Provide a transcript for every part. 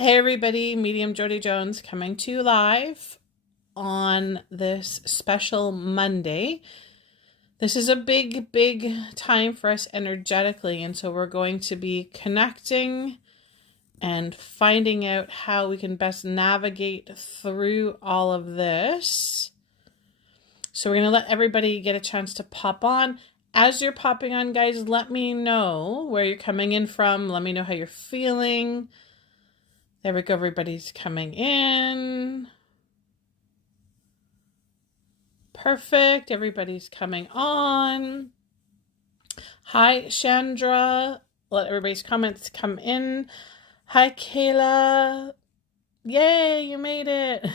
Hey everybody, Medium Jody Jones coming to you live on this special Monday. This is a big time for us energetically, and so we're going to be connecting and finding out how we can best navigate through all of this. So we're going to let everybody get a chance to pop on. As you're popping on, guys, let me know where you're coming in from. Let me know how you're feeling. There we go. Everybody's coming in. Perfect. Everybody's coming on. Hi, Chandra. Let everybody's comments come in. Hi, Kayla. Yay, you made it.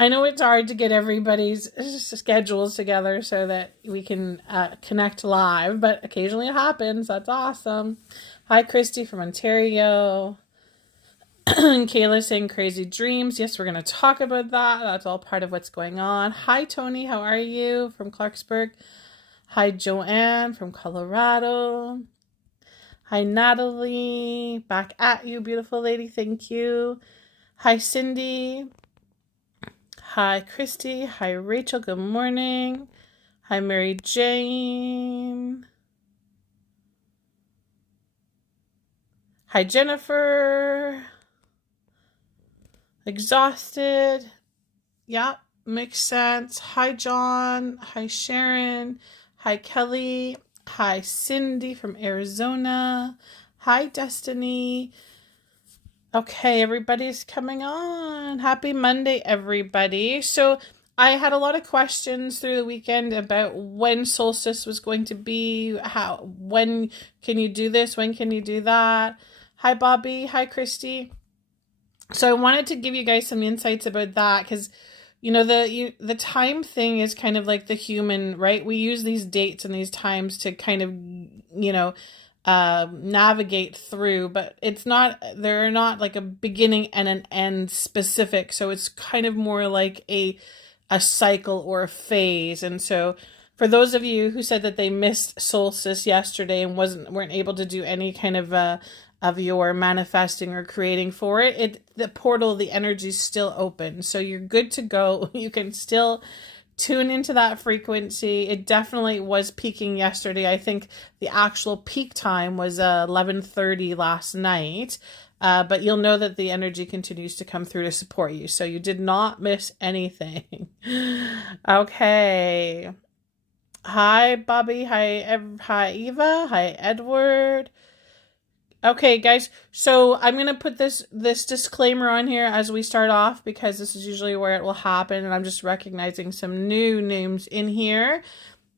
I know it's hard to get everybody's schedules together so that we can connect live, but occasionally it happens. That's awesome. Hi, Christy from Ontario. Kayla saying crazy dreams. Yes, we're going to talk about that. That's all part of what's going on. Hi, Tony. How are you? From Clarksburg. Hi, Joanne from Colorado. Hi, Natalie. Back at you, beautiful lady. Thank you. Hi, Cindy. Hi, Christy. Hi, Rachel. Good morning. Hi, Mary Jane. Hi, Jennifer. Exhausted. Yeah, makes sense. Hi, John. Hi, Sharon. Hi, Kelly. Hi, Cindy from Arizona. Hi, Destiny. Okay, everybody's coming on. Happy Monday, everybody. So I had a lot of questions through the weekend about when Solstice was going to be, when can you do this? When can you do that? Hi, Bobby. Hi, Christy. So I wanted to give you guys some insights about that because, you know, the time thing is kind of like the human, right? We use these dates and these times to kind of, you know, navigate through, but they're not like a beginning and an end specific. So it's kind of more like a cycle or a phase. And so for those of you who said that they missed Solstice yesterday and weren't able to do any kind of your manifesting or creating for it, the portal, the energy's still open. So you're good to go. You can still tune into that frequency. It definitely was peaking yesterday. I think the actual peak time was 11:30 last night. But you'll know that the energy continues to come through to support you. So you did not miss anything. Okay. Hi, Bobby. Hi, Eva. Hi, Edward. Okay, guys, so I'm going to put this disclaimer on here as we start off because this is usually where it will happen, and I'm just recognizing some new names in here.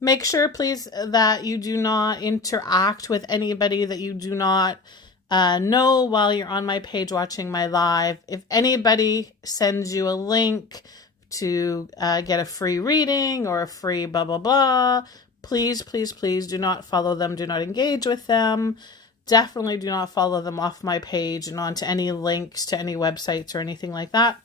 Make sure, please, that you do not interact with anybody that you do not know while you're on my page watching my live. If anybody sends you a link to get a free reading or a free blah, blah, blah, please do not follow them. Do not engage with them. Definitely do not follow them off my page and onto any links to any websites or anything like that.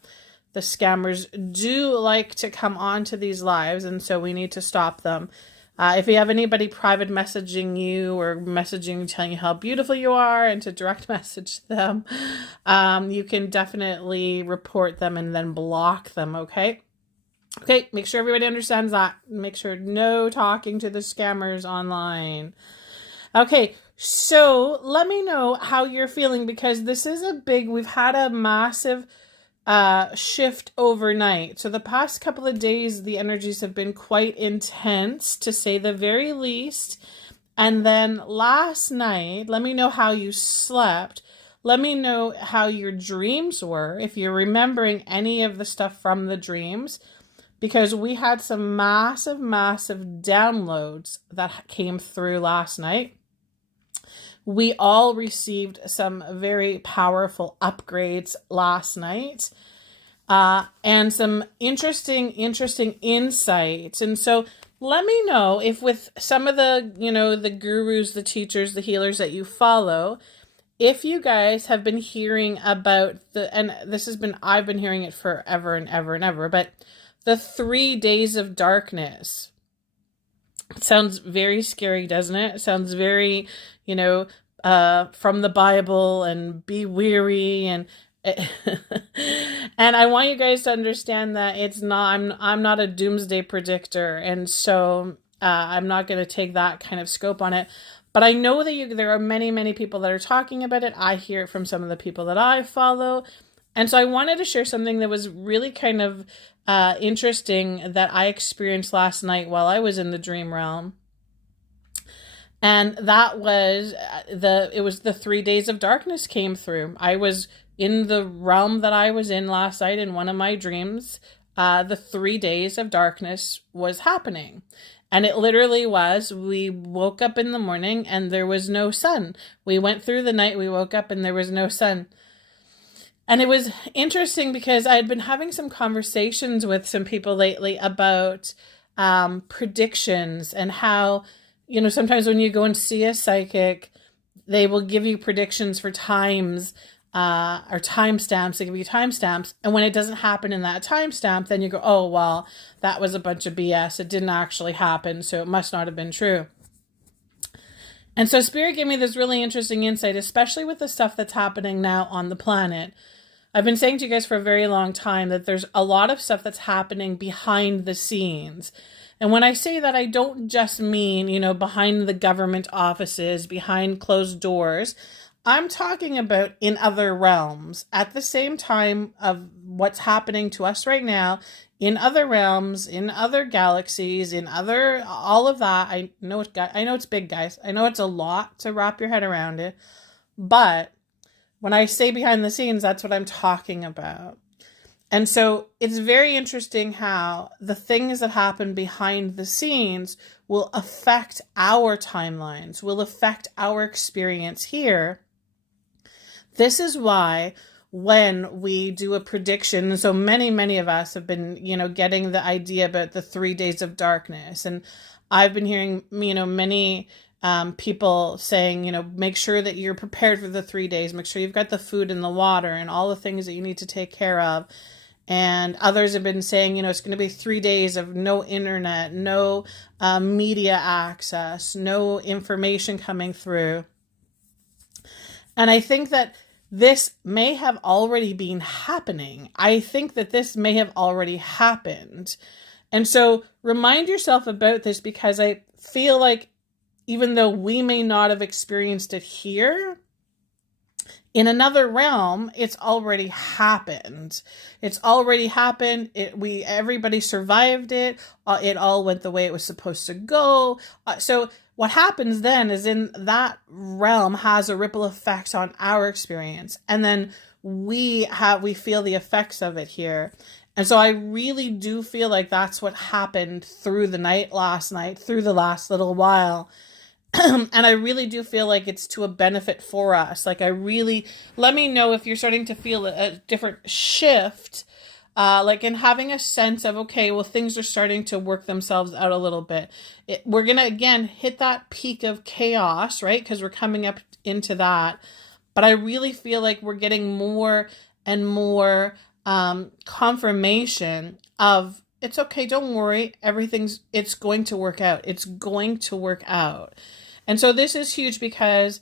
The scammers do like to come onto these lives, and so we need to stop them. If you have anybody private messaging you or messaging you telling you how beautiful you are and to direct message them, you can definitely report them and then block them, okay? Okay, make sure everybody understands that. Make sure no talking to the scammers online. Okay, so let me know how you're feeling because this is we've had a massive shift overnight. So the past couple of days, the energies have been quite intense, to say the very least. And then last night, let me know how you slept. Let me know how your dreams were, if you're remembering any of the stuff from the dreams, because we had some massive downloads that came through last night. We all received some very powerful upgrades last night, and some interesting insights. And so let me know if with some of the, the gurus, the teachers, the healers that you follow, if you guys have been hearing about I've been hearing it forever and ever, but the 3 days of darkness. It sounds very scary, doesn't it? It sounds very, from the Bible and be weary and and I want you guys to understand that it's not I'm not a doomsday predictor, and so I'm not going to take that kind of scope on it. But I know that there are many people that are talking about it. I hear it from some of the people that I follow, and so I wanted to share something that was really kind of interesting that I experienced last night while I was in the dream realm. And that was the 3 days of darkness came through. I was in the realm that I was in last night in one of my dreams. The 3 days of darkness was happening. And it literally was, we woke up in the morning and there was no sun. We went through the night, we woke up and there was no sun. And it was interesting because I had been having some conversations with some people lately about predictions and how, sometimes when you go and see a psychic, they will give you predictions for times or timestamps. They give you timestamps. And when it doesn't happen in that timestamp, then you go, oh, well, that was a bunch of BS. It didn't actually happen, so it must not have been true. And so Spirit gave me this really interesting insight, especially with the stuff that's happening now on the planet. I've been saying to you guys for a very long time that there's a lot of stuff that's happening behind the scenes. And when I say that, I don't just mean, behind the government offices, behind closed doors. I'm talking about in other realms at the same time of what's happening to us right now, in other realms, in other galaxies, in all of that. I know it's big, guys. I know it's a lot to wrap your head around it. But when I say behind the scenes, that's what I'm talking about. And so it's very interesting how the things that happen behind the scenes will affect our timelines, will affect our experience here. This is why when we do a prediction, so many of us have been, getting the idea about the 3 days of darkness. And I've been hearing, many people saying, make sure that you're prepared for the 3 days. Make sure you've got the food and the water and all the things that you need to take care of. And others have been saying, it's going to be 3 days of no internet, no media access, no information coming through. And I think that this may have already been happening. I think that this may have already happened. And so remind yourself about this, because I feel like even though we may not have experienced it here, in another realm, it's already happened. It's already happened. Everybody survived it. It all went the way it was supposed to go. So what happens then is in that realm has a ripple effect on our experience. And then we feel the effects of it here. And so I really do feel like that's what happened through the night last night, through the last little while. And I really do feel like it's to a benefit for us. Let me know if you're starting to feel a different shift, in having a sense of, okay, well, things are starting to work themselves out a little bit. We're going to, again, hit that peak of chaos, right? Because we're coming up into that. But I really feel like we're getting more and more confirmation of, it's okay, don't worry, it's going to work out. It's going to work out. And so this is huge, because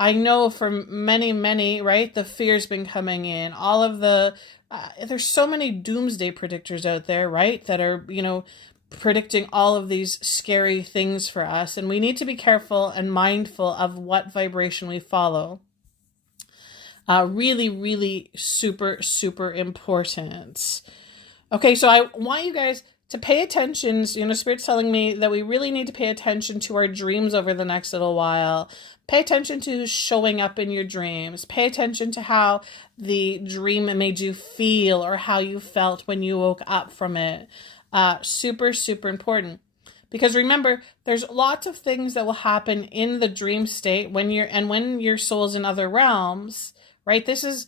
I know for many, right, the fear's been coming in. All of there's so many doomsday predictors out there, right, that are, predicting all of these scary things for us. And we need to be careful and mindful of what vibration we follow. Really super important. Okay, so I want you guys to pay attention. Spirit's telling me that we really need to pay attention to our dreams over the next little while. Pay attention to showing up in your dreams. Pay attention to how the dream made you feel or how you felt when you woke up from it. Super important. Because remember, there's lots of things that will happen in the dream state when your soul's in other realms, right? This is,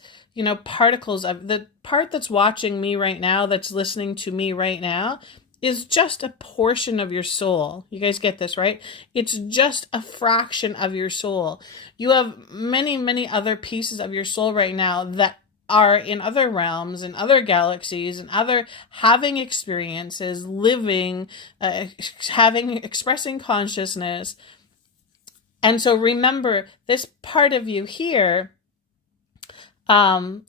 particles of the part that's watching me right now, that's listening to me right now, is just a portion of your soul. You guys get this, right? It's just a fraction of your soul. You have many other pieces of your soul right now that are in other realms, in other galaxies, and other having experiences, living, expressing consciousness. And so remember, this part of you here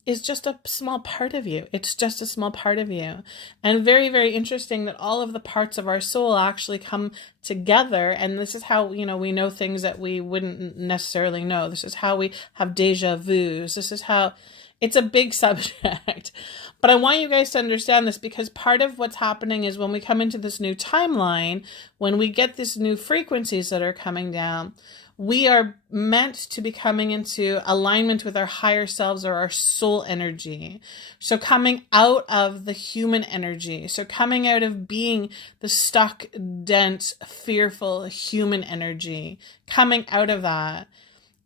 is just a small part of you. It's just a small part of you. And very, very interesting that all of the parts of our soul actually come together. And this is how, we know things that we wouldn't necessarily know. This is how we have deja vus. This is how it's a big subject. But I want you guys to understand this, because part of what's happening is when we come into this new timeline, when we get these new frequencies that are coming down, we are meant to be coming into alignment with our higher selves, or our soul energy. So coming out of the human energy. So coming out of being the stuck, dense, fearful human energy. Coming out of that.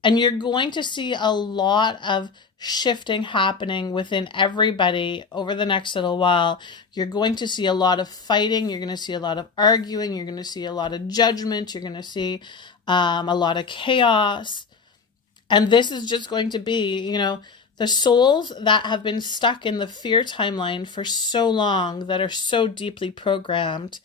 And you're going to see a lot of shifting happening within everybody over the next little while. You're going to see a lot of fighting. You're going to see a lot of arguing. You're going to see a lot of judgment. You're going to see a lot of chaos. And this is just going to be, the souls that have been stuck in the fear timeline for so long, that are so deeply programmed,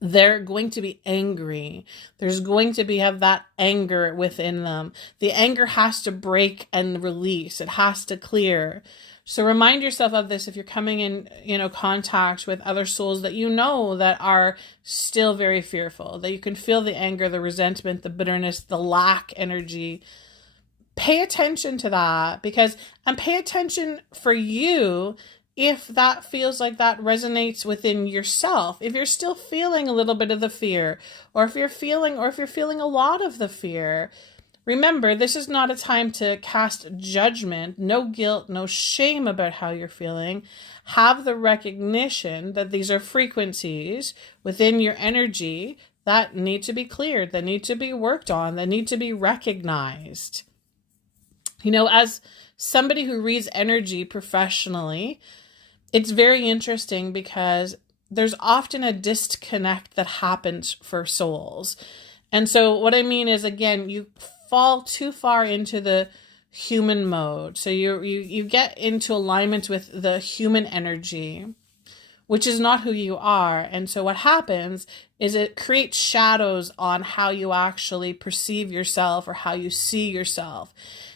they're going to be angry. There's going to have that anger within them. The anger has to break and release. It has to clear. So remind yourself of this if you're coming in, contact with other souls that that are still very fearful, that you can feel the anger, the resentment, the bitterness, the lack energy. Pay attention to that, and pay attention for you if that feels like that resonates within yourself. If you're still feeling a little bit of the fear, or if you're feeling a lot of the fear, remember, this is not a time to cast judgment, no guilt, no shame about how you're feeling. Have the recognition that these are frequencies within your energy that need to be cleared, that need to be worked on, that need to be recognized. As somebody who reads energy professionally, it's very interesting because there's often a disconnect that happens for souls. And so what I mean is, again, you fall too far into the human mode. So you get into alignment with the human energy, which is not who you are. And so what happens is it creates shadows on how you actually perceive yourself, or how you see yourself.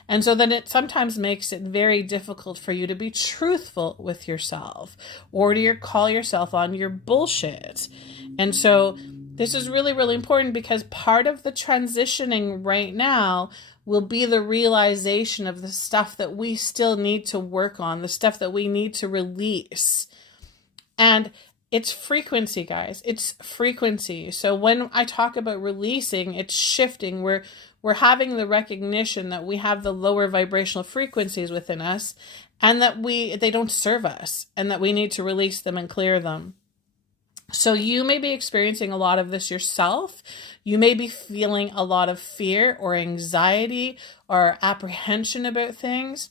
And so then it sometimes makes it very difficult for you to be truthful with yourself, or to call yourself on your bullshit. And so this is really, really important, because part of the transitioning right now will be the realization of the stuff that we still need to work on, the stuff that we need to release. And it's frequency, guys. It's frequency. So when I talk about releasing, it's shifting. We're having the recognition that we have the lower vibrational frequencies within us, and that they don't serve us, and that we need to release them and clear them. So you may be experiencing a lot of this yourself. You may be feeling a lot of fear or anxiety or apprehension about things.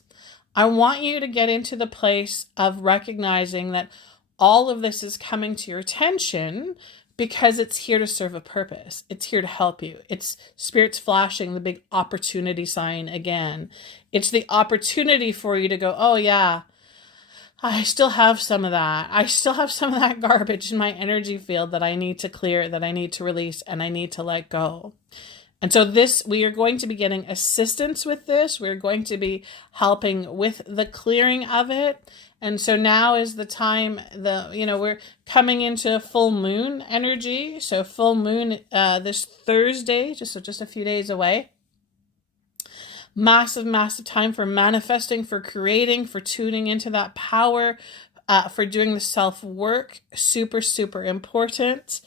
I want you to get into the place of recognizing that all of this is coming to your attention because it's here to serve a purpose. It's here to help you. It's Spirit's flashing the big opportunity sign again. It's the opportunity for you to go, oh yeah, I still have some of that. I still have some of that garbage in my energy field that I need to clear, that I need to release, and I need to let go. And so we are going to be getting assistance with this. We're going to be helping with the clearing of it. And so now is the time, we're coming into full moon energy. So full moon this Thursday, just a few days away. Massive, massive time for manifesting, for creating, for tuning into that power, for doing the self-work. Super, super important.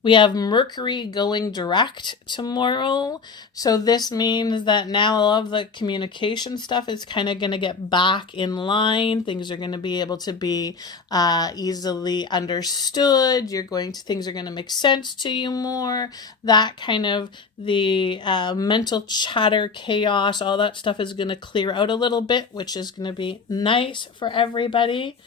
We have Mercury going direct tomorrow. So this means that now all of the communication stuff is kind of going to get back in line. Things are going to be able to be easily understood. Things are going to make sense to you more. That kind of the mental chatter, chaos, all that stuff is going to clear out a little bit, which is going to be nice for everybody.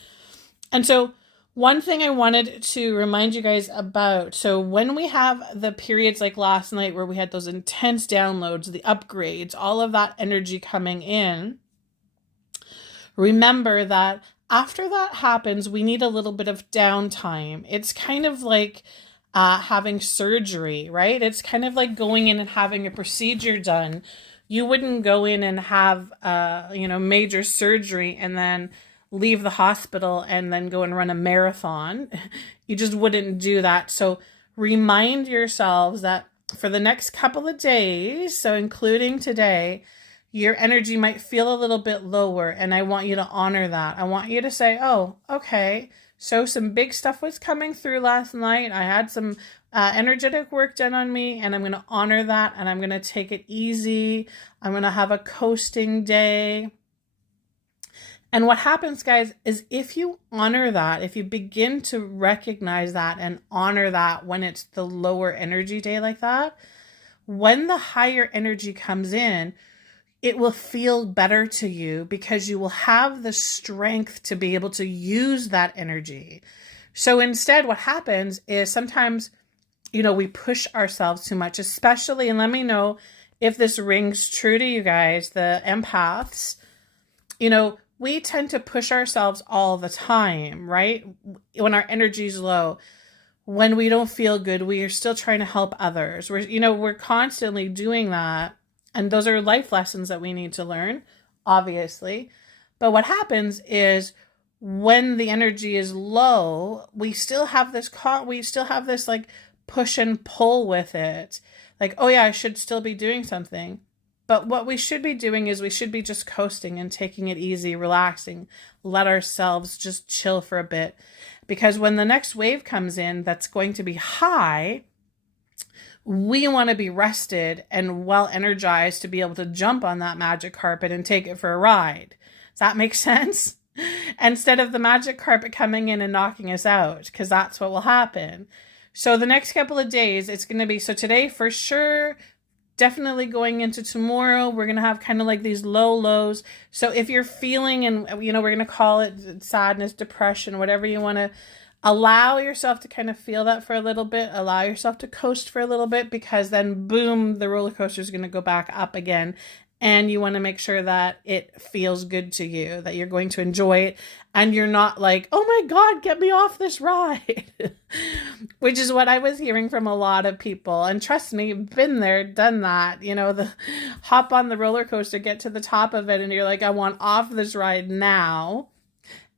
And so one thing I wanted to remind you guys about, so when we have the periods like last night where we had those intense downloads, the upgrades, all of that energy coming in, remember that after that happens, we need a little bit of downtime. It's kind of like having surgery, right? It's kind of like going in and having a procedure done. You wouldn't go in and have, major surgery and then leave the hospital and then go and run a marathon. You just wouldn't do that. So remind yourselves that for the next couple of days, so including today, your energy might feel a little bit lower. And I want you to honor that. I want you to say, oh, okay, so some big stuff was coming through last night. I had some energetic work done on me, and I'm going to honor that, and I'm going to take it easy. I'm going to have a coasting day. And what happens, guys, is if you honor that, if you begin to recognize that and honor that when it's the lower energy day like that, when the higher energy comes in, it will feel better to you because you will have the strength to be able to use that energy. So instead, what happens is sometimes, we push ourselves too much, especially, and let me know if this rings true to you guys, the empaths, we tend to push ourselves all the time, right? When our energy is low, when we don't feel good, we are still trying to help others. We're constantly doing that. And those are life lessons that we need to learn, obviously. But what happens is when the energy is low, we still have this like push and pull with it. Like, oh yeah, I should still be doing something. But what we should be doing is we should be just coasting and taking it easy, relaxing, let ourselves just chill for a bit. Because when the next wave comes in that's going to be high, we want to be rested and well energized to be able to jump on that magic carpet and take it for a ride. Does that make sense? Instead of the magic carpet coming in and knocking us out, because that's what will happen. So the next couple of days, it's going to be, so today for sure, definitely going into tomorrow, we're going to have kind of like these low lows. So if you're feeling, and we're going to call it sadness, depression, whatever you want to, allow yourself to kind of feel that for a little bit. Allow yourself to coast for a little bit, because then boom, the roller coaster is going to go back up again. And you want to make sure that it feels good to you, that you're going to enjoy it. And you're not like, oh my God, get me off this ride. Which is what I was hearing from a lot of people. And trust me, been there, done that. The hop on the roller coaster, get to the top of it, and you're like, I want off this ride now.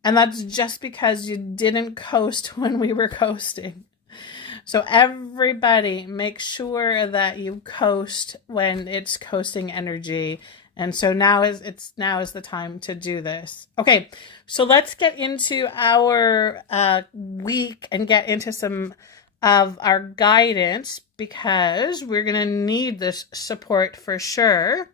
And that's just because you didn't coast when we were coasting. So everybody, make sure that you coast when it's coasting energy. And so now is the time to do this. Okay, so let's get into our week and get into some of our guidance, because we're going to need this support for sure.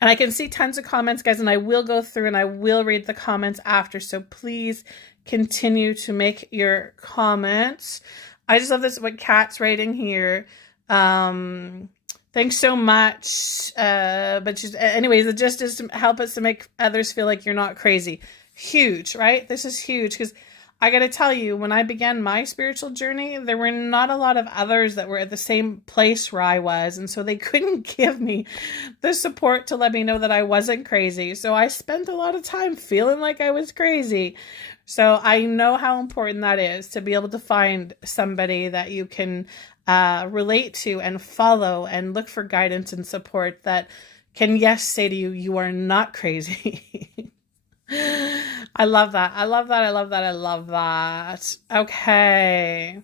And I can see tons of comments, guys, and I will go through and I will read the comments after. So please continue to make your comments. I just love this, what Kat's writing here. Thanks so much. Anyways, the gist is to help us to make others feel like you're not crazy. Huge, right? This is huge, because I got to tell you, when I began my spiritual journey, there were not a lot of others that were at the same place where I was. And so they couldn't give me the support to let me know that I wasn't crazy. So I spent a lot of time feeling like I was crazy. So I know how important that is, to be able to find somebody that you can relate to and follow and look for guidance and support that can, yes, say to you, you are not crazy. I love that. I love that. I love that. I love that. Okay.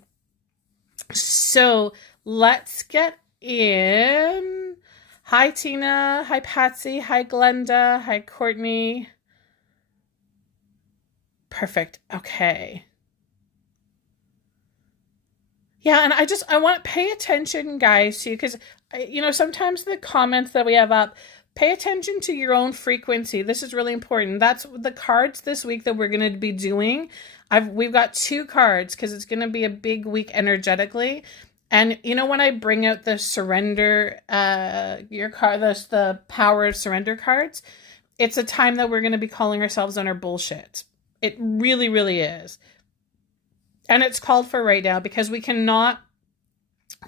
So let's get in. Hi, Tina. Hi, Patsy. Hi, Glenda. Hi, Courtney. Perfect. Okay. Yeah, and I want to pay attention, guys, to you, because, sometimes the comments that we have up, pay attention to your own frequency. This is really important. That's the cards this week that we're going to be doing. We've got 2 cards, because it's going to be a big week energetically. And when I bring out the surrender, the power of surrender cards, it's a time that we're going to be calling ourselves on our bullshit. It really, really is. And it's called for right now, because we cannot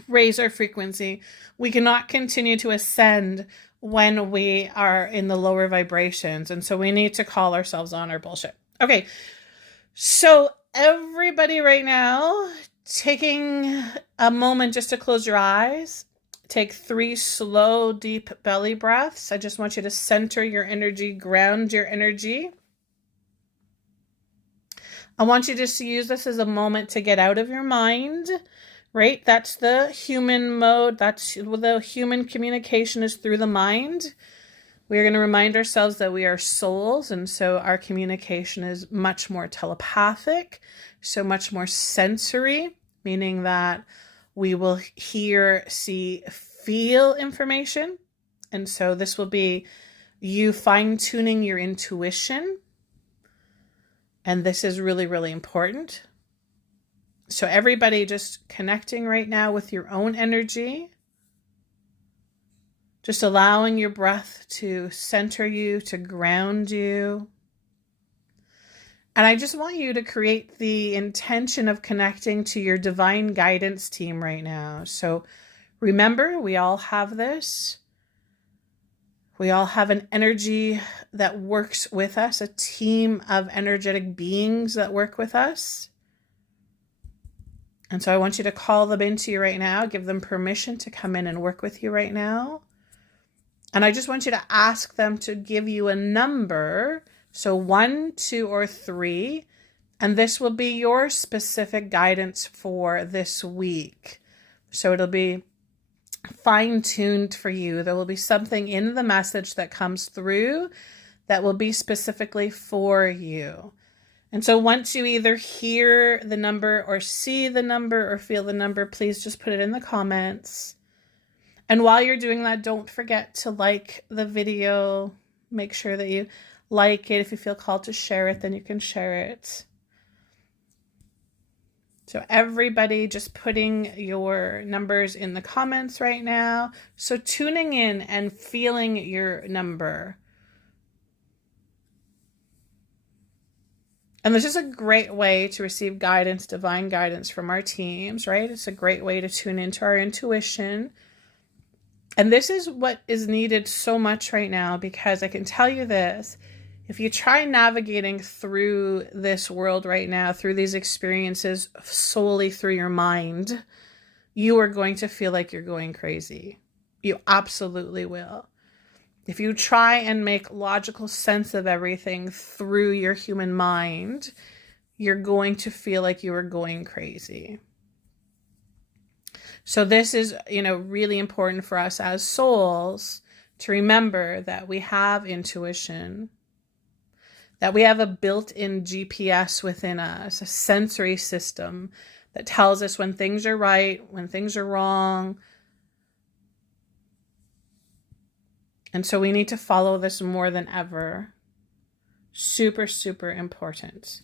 raise our frequency. We cannot continue to ascend when we are in the lower vibrations. And so we need to call ourselves on our bullshit. Okay. So everybody right now, taking a moment just to close your eyes. Take 3 slow, deep belly breaths. I just want you to center your energy, ground your energy. I want you just to use this as a moment to get out of your mind, right? That's the human mode. That's the human communication is through the mind. We're going to remind ourselves that we are souls, and so our communication is much more telepathic, so much more sensory, meaning that we will hear, see, feel information. And so this will be you fine-tuning your intuition. And this is really, really important. So everybody just connecting right now with your own energy. Just allowing your breath to center you, to ground you. And I just want you to create the intention of connecting to your divine guidance team right now. So remember, we all have this. We all have an energy that works with us, a team of energetic beings that work with us. And so I want you to call them into you right now, give them permission to come in and work with you right now. And I just want you to ask them to give you a number. So 1, 2, or 3. And this will be your specific guidance for this week. So it'll be fine-tuned for you. There will be something in the message that comes through that will be specifically for you. And so once you either hear the number or see the number or feel the number, please just put it in the comments. And while you're doing that, don't forget to like the video. Make sure that you like it. If you feel called to share it, then you can share it. So everybody just putting your numbers in the comments right now. So tuning in and feeling your number. And this is a great way to receive guidance, divine guidance from our teams, right? It's a great way to tune into our intuition. And this is what is needed so much right now, because I can tell you this, if you try navigating through this world right now, through these experiences solely through your mind, you are going to feel like you're going crazy. You absolutely will. If you try and make logical sense of everything through your human mind, you're going to feel like you are going crazy. So this is, really important for us as souls to remember that we have intuition, that we have a built-in GPS within us, a sensory system that tells us when things are right, when things are wrong. And so we need to follow this more than ever. Super, super important.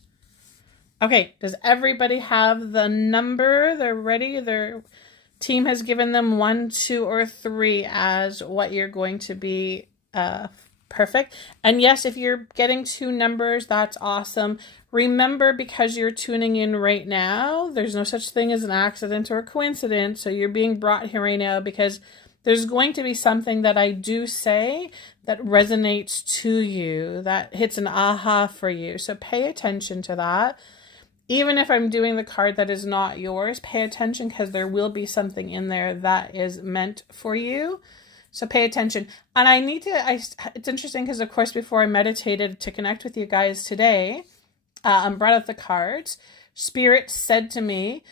Okay, does everybody have the number? They're ready? Their team has given them 1, 2, or 3 as what you're going to be perfect. And yes, if you're getting 2 numbers, that's awesome. Remember, because you're tuning in right now, there's no such thing as an accident or a coincidence. So you're being brought here right now because there's going to be something that I do say that resonates to you, that hits an aha for you. So pay attention to that. Even if I'm doing the card that is not yours, pay attention, because there will be something in there that is meant for you. So pay attention. And it's interesting because, of course, before I meditated to connect with you guys today, and brought out the cards, Spirit said to me,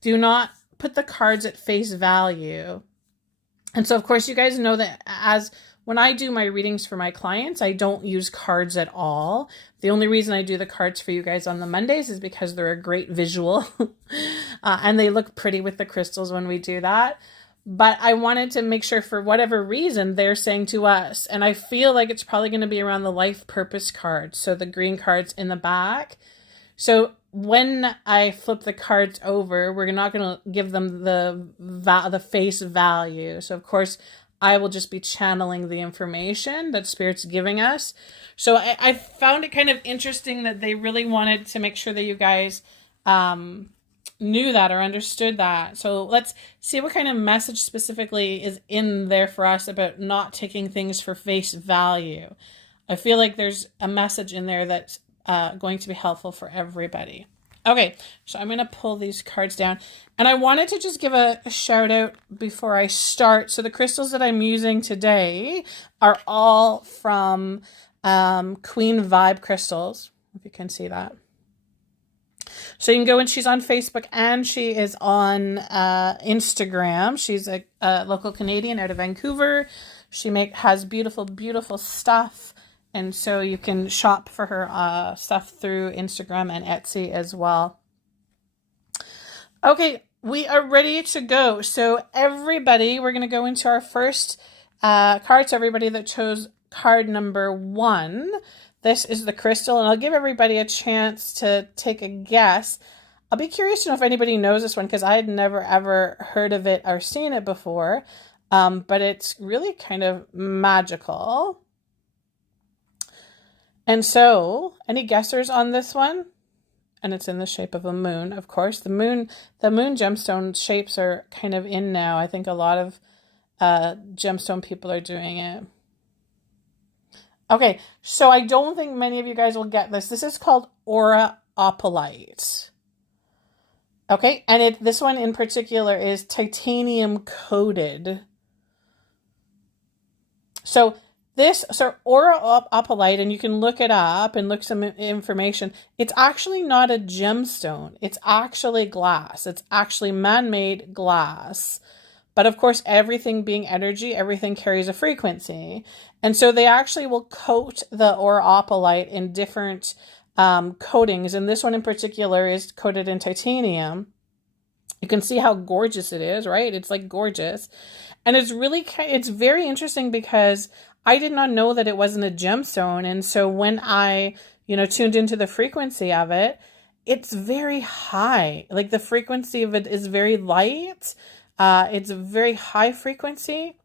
do not put the cards at face value. And so, of course, you guys know that when I do my readings for my clients, I don't use cards at all. The only reason I do the cards for you guys on the Mondays is because they're a great visual and they look pretty with the crystals when we do that. But I wanted to make sure, for whatever reason, they're saying to us, and I feel like it's probably going to be around the life purpose cards. So the green cards in the back. So when I flip the cards over, we're not going to give them the face value. So of course, I will just be channeling the information that Spirit's giving us. So I found it kind of interesting that they really wanted to make sure that you guys knew that or understood that. So let's see what kind of message specifically is in there for us about not taking things for face value. I feel like there's a message in there that's going to be helpful for everybody. Okay, so I'm going to pull these cards down. And I wanted to just give a shout out before I start. So the crystals that I'm using today are all from Queen Vibe Crystals, if you can see that. So you can go and she's on Facebook and she is on Instagram. She's a local Canadian out of Vancouver. She has beautiful, beautiful stuff. And so you can shop for her stuff through Instagram and Etsy as well. Okay, we are ready to go. So everybody, we're going to go into our first cards. Everybody that chose card number 1. This is the crystal, and I'll give everybody a chance to take a guess. I'll be curious to know if anybody knows this one because I had never ever heard of it or seen it before. But it's really kind of magical. And so, any guessers on this one? And it's in the shape of a moon, of course. The moon gemstone shapes are kind of in now. I think a lot of gemstone people are doing it. Okay, so I don't think many of you guys will get this. This is called aura opalite. Okay, and this one in particular is titanium coated. So aura opalite, and you can look it up and look some information. It's actually not a gemstone. It's actually glass. It's actually man-made glass. But of course, everything being energy, everything carries a frequency. And so they actually will coat the aura opalite in different coatings. And this one in particular is coated in titanium. You can see how gorgeous it is, right? It's like gorgeous. And it's very interesting because I did not know that it wasn't a gemstone. And so when I, tuned into the frequency of it, it's very high. Like the frequency of it is very light. It's a very high frequency.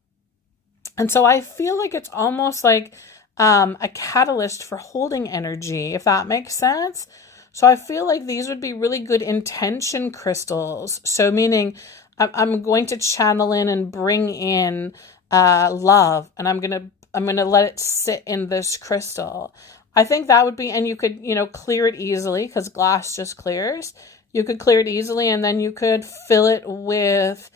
And so I feel like it's almost like a catalyst for holding energy, if that makes sense. So I feel like these would be really good intention crystals. So meaning I'm going to channel in and bring in love, and I'm gonna let it sit in this crystal. I think that would be, and you could, clear it easily because glass just clears. You could clear it easily, and then you could fill it with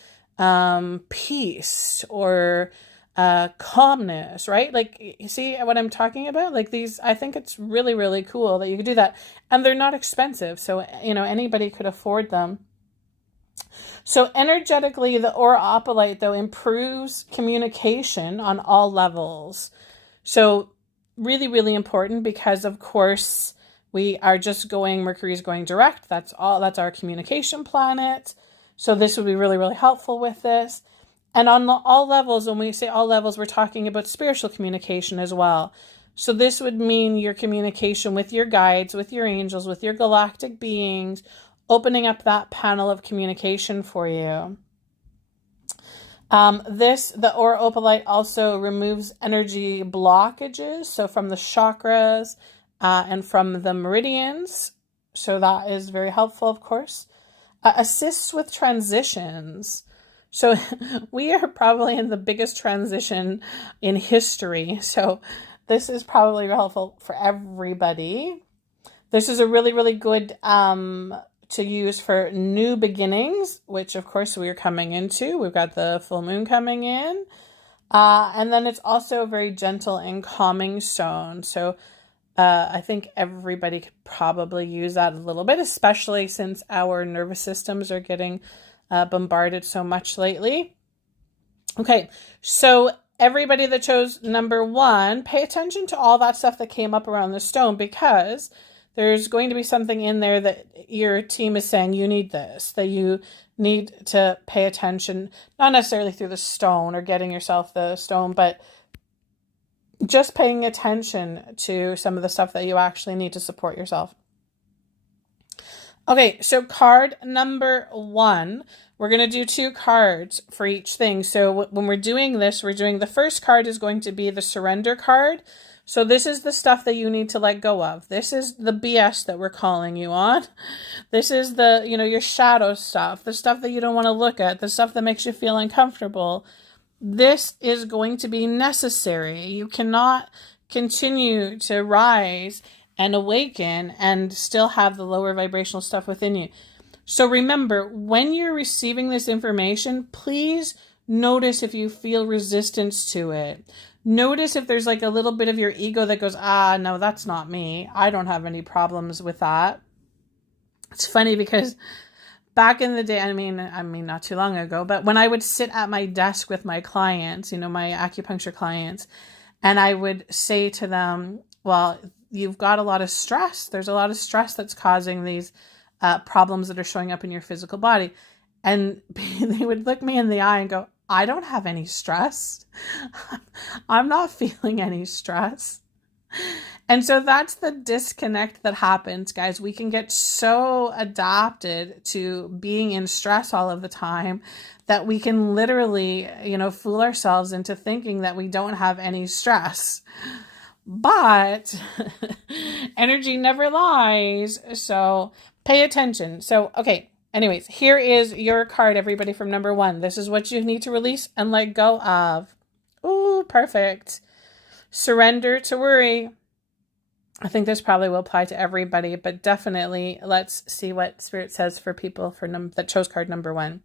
peace or calmness, right? Like, you see what I'm talking about? Like these, I think it's really, really cool that you could do that. And they're not expensive. So, anybody could afford them. So energetically, the aura opalite, though, improves communication on all levels. So really, really important because, of course, Mercury's going direct. That's our communication planet. So this would be really, really helpful with this. And on all levels, when we say all levels, we're talking about spiritual communication as well. So this would mean your communication with your guides, with your angels, with your galactic beings, opening up that panel of communication for you. The aura opalite also removes energy blockages, so from the chakras and from the meridians. So that is very helpful, of course. Assists with transitions. So we are probably in the biggest transition in history. So this is probably helpful for everybody. This is a really, really good to use for new beginnings, which of course we are coming into. We've got the full moon coming in. And then it's also a very gentle and calming stone. So I think everybody could probably use that a little bit, especially since our nervous systems are getting bombarded so much lately. Okay, so everybody that chose number 1, pay attention to all that stuff that came up around the stone, because there's going to be something in there that your team is saying you need this, that you need to pay attention, not necessarily through the stone or getting yourself the stone, but just paying attention to some of the stuff that you actually need to support yourself. Okay, so card number 1, we're going to do 2 cards for each thing. So when we're doing this, the first card is going to be the surrender card. So this is the stuff that you need to let go of. This is the BS that we're calling you on. This is the, your shadow stuff, the stuff that you don't want to look at, the stuff that makes you feel uncomfortable. This is going to be necessary. You cannot continue to rise and awaken and still have the lower vibrational stuff within you. So remember, when you're receiving this information, please notice if you feel resistance to it. Notice if there's like a little bit of your ego that goes, no, that's not me. I don't have any problems with that. It's funny because back in the day, I mean, not too long ago, but when I would sit at my desk with my clients, my acupuncture clients, and I would say to them, well, you've got a lot of stress. There's a lot of stress that's causing these problems that are showing up in your physical body. And they would look me in the eye and go, I don't have any stress. I'm not feeling any stress. And so that's the disconnect that happens, guys. We can get so adapted to being in stress all of the time that we can literally, fool ourselves into thinking that we don't have any stress. But energy never lies. So pay attention. So, okay. Anyways, here is your card, everybody, from number 1. This is what you need to release and let go of. Ooh, perfect. Surrender to worry. I think this probably will apply to everybody, but definitely let's see what Spirit says for people that chose card number 1.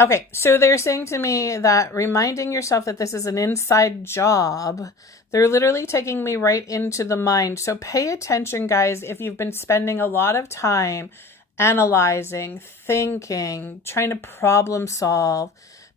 Okay, so they're saying to me that reminding yourself that this is an inside job, they're literally taking me right into the mind. So pay attention, guys, if you've been spending a lot of time analyzing, thinking, trying to problem solve.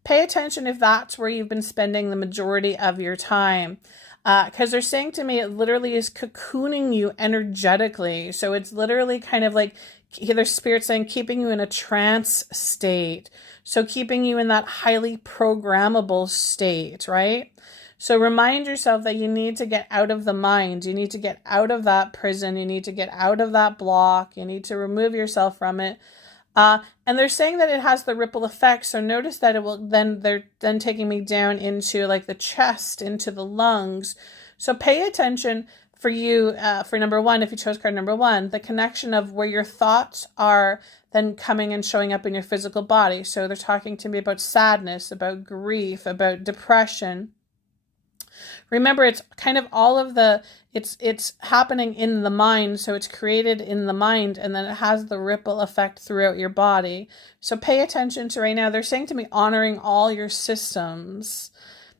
Pay attention if that's where you've been spending the majority of your time. Because they're saying to me, it literally is cocooning you energetically. So it's literally kind of like, their Spirit saying, keeping you in a trance state. So keeping you in that highly programmable state, right? So remind yourself that you need to get out of the mind. You need to get out of that prison. You need to get out of that block. You need to remove yourself from it. And they're saying that it has the ripple effect. So notice that it will they're then taking me down into like the chest, into the lungs. So pay attention for you, for number 1, if you chose card number 1, the connection of where your thoughts are then coming and showing up in your physical body. So they're talking to me about sadness, about grief, about depression. Remember, it's kind of all of it's happening in the mind. So it's created in the mind, and then it has the ripple effect throughout your body. So pay attention to right now. They're saying to me, honoring all your systems.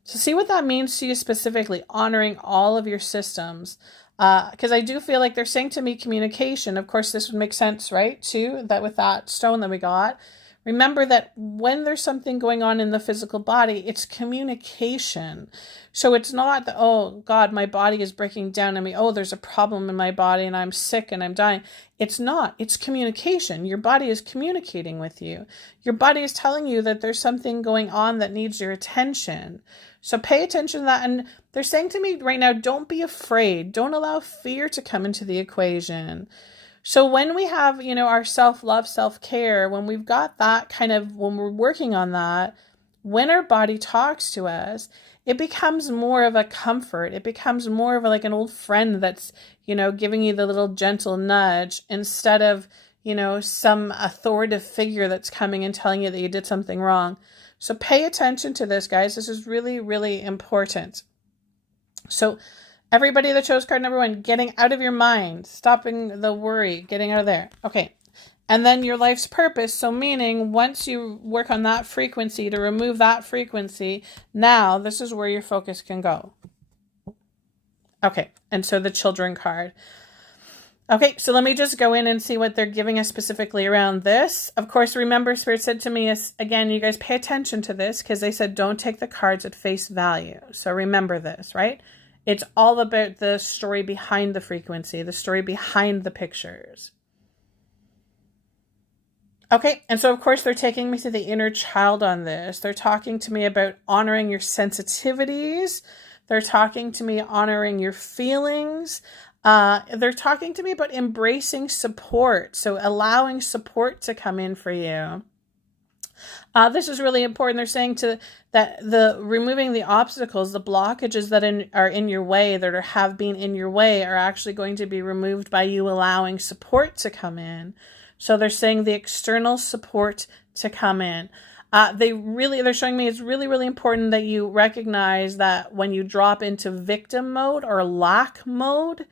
So see what that means to you specifically, honoring all of your systems. Because I do feel like they're saying to me communication. Of course, this would make sense, right? Too, that with that stone that we got. Remember that when there's something going on in the physical body, it's communication. So it's not that, oh God, my body is breaking down on me. Oh, there's a problem in my body and I'm sick and I'm dying. It's not. It's communication. Your body is communicating with you. Your body is telling you that there's something going on that needs your attention. So pay attention to that. And they're saying to me right now, don't be afraid. Don't allow fear to come into the equation. So when we have, our self-love, self-care, when we've got that kind of, when we're working on that, when our body talks to us, it becomes more of a comfort. It becomes more of like an old friend that's, giving you the little gentle nudge instead of, some authoritative figure that's coming and telling you that you did something wrong. So pay attention to this, guys. This is really, really important. So everybody that chose card number 1, getting out of your mind, stopping the worry, getting out of there. Okay. And then your life's purpose. So meaning once you work on that frequency to remove that frequency, now this is where your focus can go. Okay. And so the children card. Okay. So let me just go in and see what they're giving us specifically around this. Of course, remember, Spirit said to me, again, you guys pay attention to this because they said, don't take the cards at face value. So remember this, right? It's all about the story behind the frequency, the story behind the pictures. Okay, and so of course they're taking me to the inner child on this. They're talking to me about honoring your sensitivities. They're talking to me honoring your feelings. They're talking to me about embracing support. So allowing support to come in for you. This is really important. They're saying that the removing the obstacles, the blockages that are in your way, that have been in your way, are actually going to be removed by you allowing support to come in. So they're saying the external support to come in. They're showing me it's really, really important that you recognize that when you drop into victim mode or lack mode.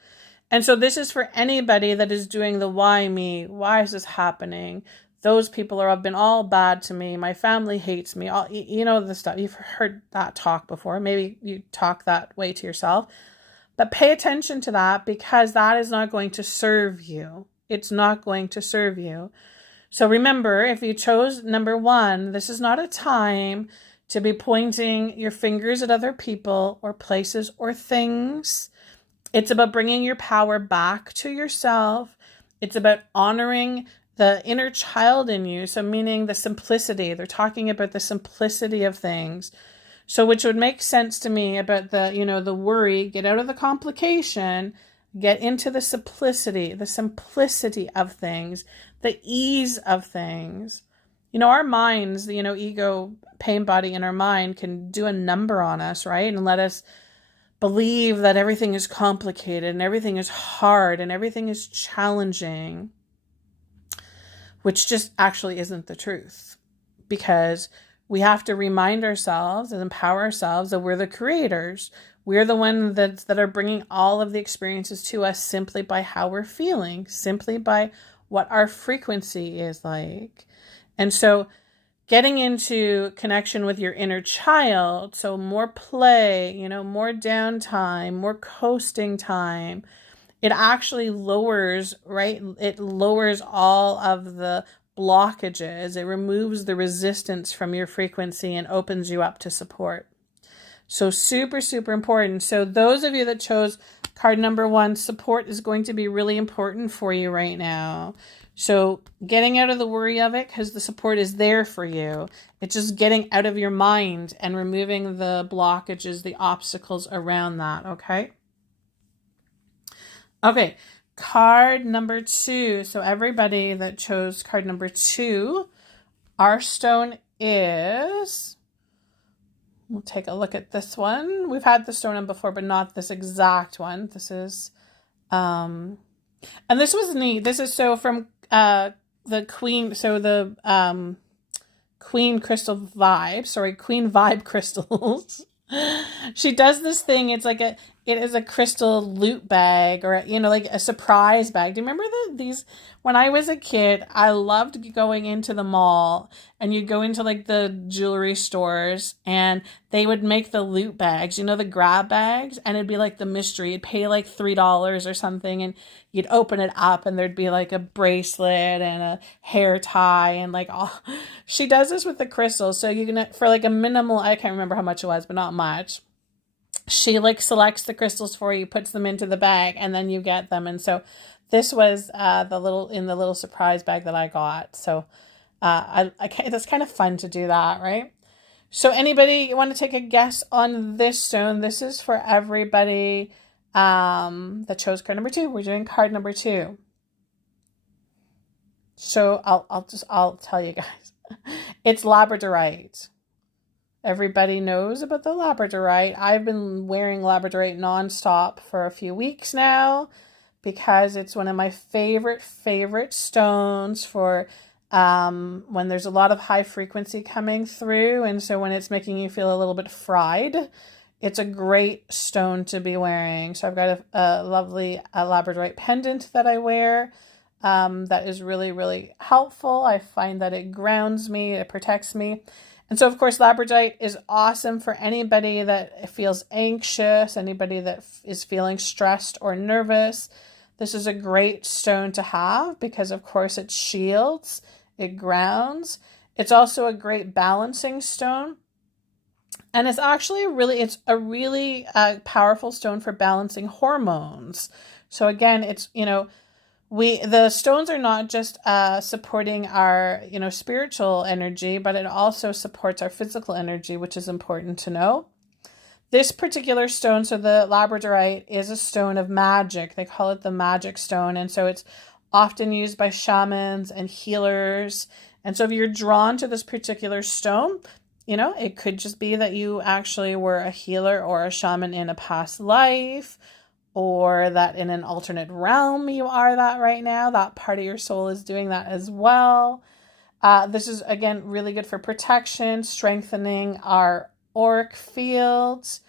And so this is for anybody that is doing the why me, why is this happening? Those people have been all bad to me. My family hates me. All, you know the stuff. You've heard that talk before. Maybe you talk that way to yourself. But pay attention to that, because that is not going to serve you. It's not going to serve you. So remember, if you chose number 1, this is not a time to be pointing your fingers at other people or places or things. It's about bringing your power back to yourself. It's about honoring the inner child in you. So meaning the simplicity. They're talking about the simplicity of things. So which would make sense to me about the worry, get out of the complication, get into the simplicity of things, the ease of things. Our minds, ego, pain body in our mind can do a number on us, right? And let us believe that everything is complicated and everything is hard and everything is challenging, which just actually isn't the truth, because we have to remind ourselves and empower ourselves that we're the creators. We're the ones that are bringing all of the experiences to us simply by how we're feeling, simply by what our frequency is like. And so getting into connection with your inner child, so more play, more downtime, more coasting time, it actually lowers, right? It lowers all of the blockages. It removes the resistance from your frequency and opens you up to support. So super, super important. So those of you that chose card number 1, support is going to be really important for you right now. So getting out of the worry of it, because the support is there for you. It's just getting out of your mind and removing the blockages, the obstacles around that, okay? Okay, card number 2. So everybody that chose card number 2, our stone is... We'll take a look at this one. We've had the stone on before, but not this exact one. This is... and this was neat. This is so from the Queen... So the Queen Crystal Vibe. Sorry, Queen Vibe Crystals. She does this thing. It's like it is a crystal loot bag, or like a surprise bag. Do you remember these? When I was a kid, I loved going into the mall, and you'd go into like the jewelry stores, and they would make the loot bags, the grab bags, and it'd be like the mystery. You'd pay like $3 or something, and you'd open it up, and there'd be like a bracelet and a hair tie, and like all. She does this with the crystals, so you can, for like a minimal, I can't remember how much it was, but not much. She like selects the crystals for you, puts them into the bag, and then you get them. And so this was the little surprise bag that I got. So that's kind of fun to do that, right? So anybody want to take a guess on this stone? This is for everybody that chose card number 2. We're doing card number 2. So I'll tell you guys. It's labradorite. Everybody knows about the labradorite. I've been wearing labradorite nonstop for a few weeks now, because it's one of my favorite stones for when there's a lot of high frequency coming through. And so when it's making you feel a little bit fried, it's a great stone to be wearing. So I've got a lovely labradorite pendant that I wear that is really, really helpful. I find that it grounds me, it protects me. And so, of course, labradorite is awesome for anybody that feels anxious, anybody that is feeling stressed or nervous. This is a great stone to have because, of course, it shields, it grounds. It's also a great balancing stone. And it's actually a really powerful stone for balancing hormones. So again, it's, the stones are not just supporting our, spiritual energy, but it also supports our physical energy, which is important to know. This particular stone, so the labradorite, is a stone of magic. They call it the magic stone. And so it's often used by shamans and healers. And so if you're drawn to this particular stone, it could just be that you actually were a healer or a shaman in a past life, or that in an alternate realm you are that right now. That part of your soul is doing that as well. This is, again, really good for protection, strengthening our auric fields.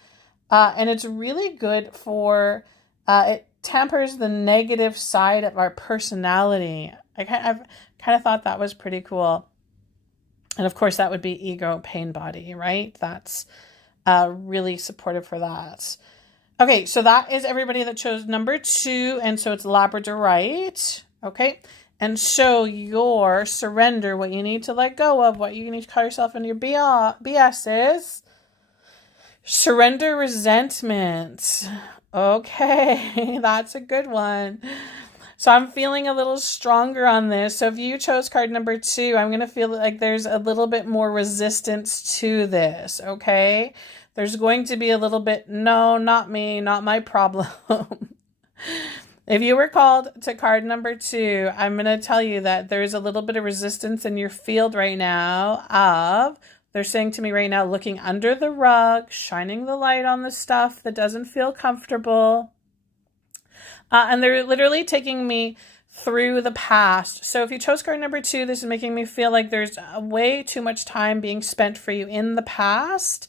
And it's really good for, it tempers the negative side of our personality. I've kind of thought that was pretty cool. And of course, that would be ego, pain, body, right? That's really supportive for that. Okay, so that is everybody that chose number 2. And so it's Labradorite. Okay. And so your surrender, what you need to let go of, what you need to call yourself in your BS is surrender resentment. Okay, that's a good one. So I'm feeling a little stronger on this. So if you chose card number 2, I'm going to feel like there's a little bit more resistance to this, okay? There's going to be a little bit, no, not me, not my problem. If you were called to card number 2, I'm going to tell you that there's a little bit of resistance in your field right now of, they're saying to me right now, looking under the rug, shining the light on the stuff that doesn't feel comfortable. And they're literally taking me through the past. So if you chose card number 2, this is making me feel like there's way too much time being spent for you in the past.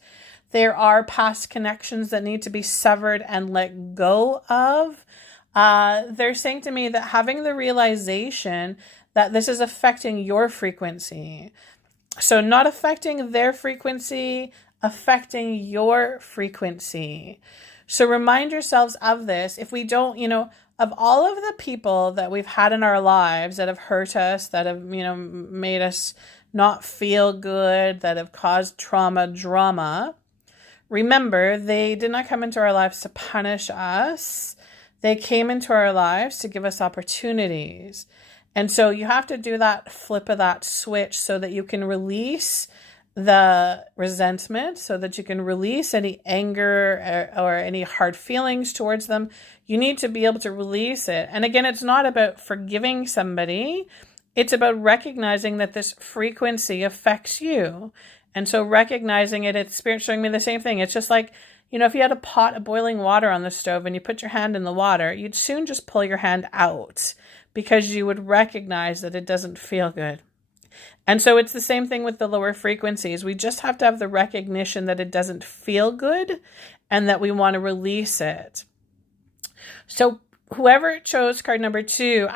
There are past connections that need to be severed and let go of. They're saying to me that having the realization that this is affecting your frequency. So not affecting their frequency, affecting your frequency. So remind yourselves of this. If we don't, of all of the people that we've had in our lives that have hurt us, that have, made us not feel good, that have caused trauma, drama, remember, they did not come into our lives to punish us. They came into our lives to give us opportunities. And so you have to do that flip of that switch so that you can release the resentment, so that you can release any anger or any hard feelings towards them. You need to be able to release it. And again, it's not about forgiving somebody. It's about recognizing that this frequency affects you. And so recognizing it, it's Spirit showing me the same thing. It's just like, if you had a pot of boiling water on the stove and you put your hand in the water, you'd soon just pull your hand out because you would recognize that it doesn't feel good. And so it's the same thing with the lower frequencies. We just have to have the recognition that it doesn't feel good and that we want to release it. So whoever chose card number 2,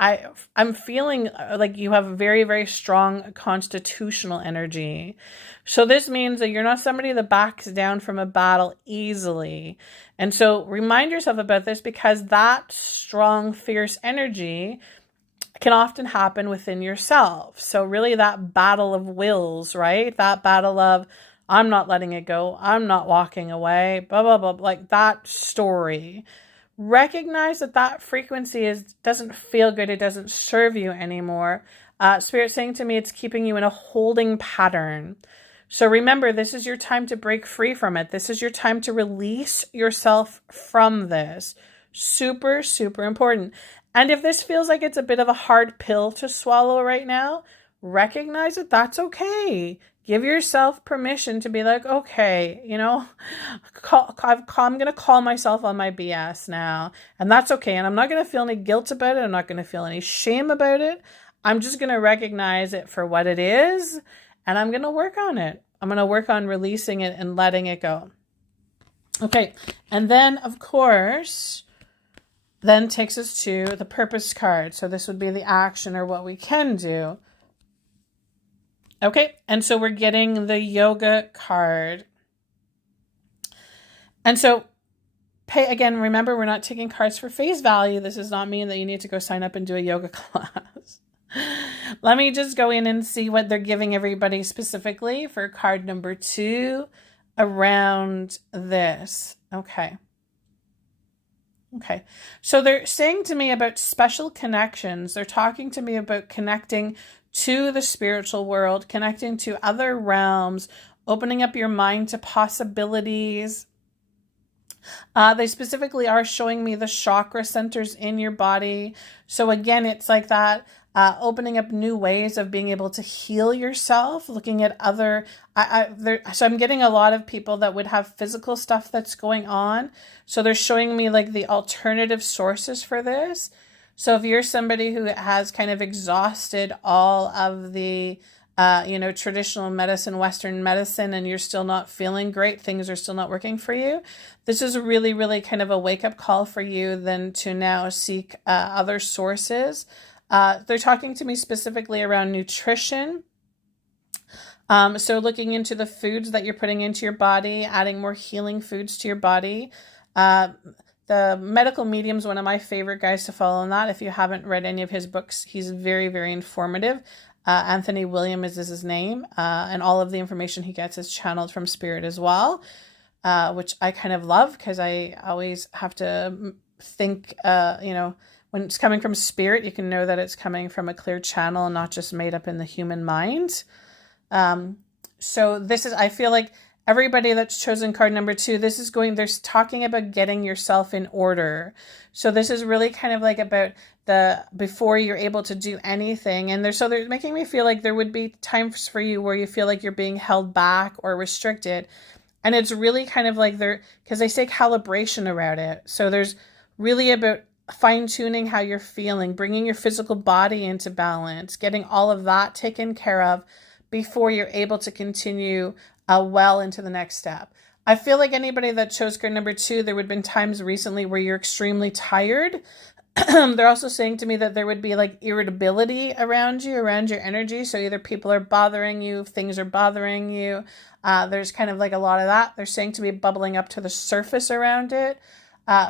I'm feeling like you have a very, very strong constitutional energy. So this means that you're not somebody that backs down from a battle easily. And so remind yourself about this, because that strong, fierce energy can often happen within yourself. So really that battle of wills, right? That battle of, I'm not letting it go, I'm not walking away, blah, blah, blah, like that story. Recognize that frequency doesn't feel good. It doesn't serve you anymore. Spirit saying to me, it's keeping you in a holding pattern. So remember, this is your time to break free from it. This is your time to release yourself from this. Super, super important. And if this feels like it's a bit of a hard pill to swallow right now, recognize that that's okay. Give yourself permission to be like, okay, I'm going to call myself on my BS now. And that's okay. And I'm not going to feel any guilt about it. I'm not going to feel any shame about it. I'm just going to recognize it for what it is. And I'm going to work on it. I'm going to work on releasing it and letting it go. Okay. And then, of course, then takes us to the purpose card. So this would be the action or what we can do. Okay, and so we're getting the yoga card. And so, again, remember, we're not taking cards for face value. This does not mean that you need to go sign up and do a yoga class. Let me just go in and see what they're giving everybody specifically for card number 2 around this. Okay. So they're saying to me about special connections. They're talking to me about connecting to the spiritual world, connecting to other realms, opening up your mind to possibilities. They specifically are showing me the chakra centers in your body. So again, it's like that, opening up new ways of being able to heal yourself, looking at other, so I'm getting a lot of people that would have physical stuff that's going on. So they're showing me like the alternative sources for this. So if you're somebody who has kind of exhausted all of the traditional medicine, Western medicine, and you're still not feeling great, things are still not working for you, this is really, really kind of a wake-up call for you then to now seek other sources. They're talking to me specifically around nutrition. So looking into the foods that you're putting into your body, adding more healing foods to your body. The medical medium is one of my favorite guys to follow on that. If you haven't read any of his books, he's very, very informative. Anthony Williams is his name, and all of the information he gets is channeled from spirit as well, which I kind of love because I always have to think, when it's coming from spirit, you can know that it's coming from a clear channel and not just made up in the human mind. So this is, I feel like everybody that's chosen card number 2, they're talking about getting yourself in order. So this is really kind of like about before you're able to do anything. And they're making me feel like there would be times for you where you feel like you're being held back or restricted. And it's really kind of like because they say calibration around it. So there's really about fine tuning how you're feeling, bringing your physical body into balance, getting all of that taken care of before you're able to continue well into the next step. I feel like anybody that chose card number 2, there would have been times recently where you're extremely tired. They're also saying to me that there would be like irritability around your energy. So either people are bothering you, things are bothering you. There's kind of like a lot of that. They're saying to be bubbling up to the surface around it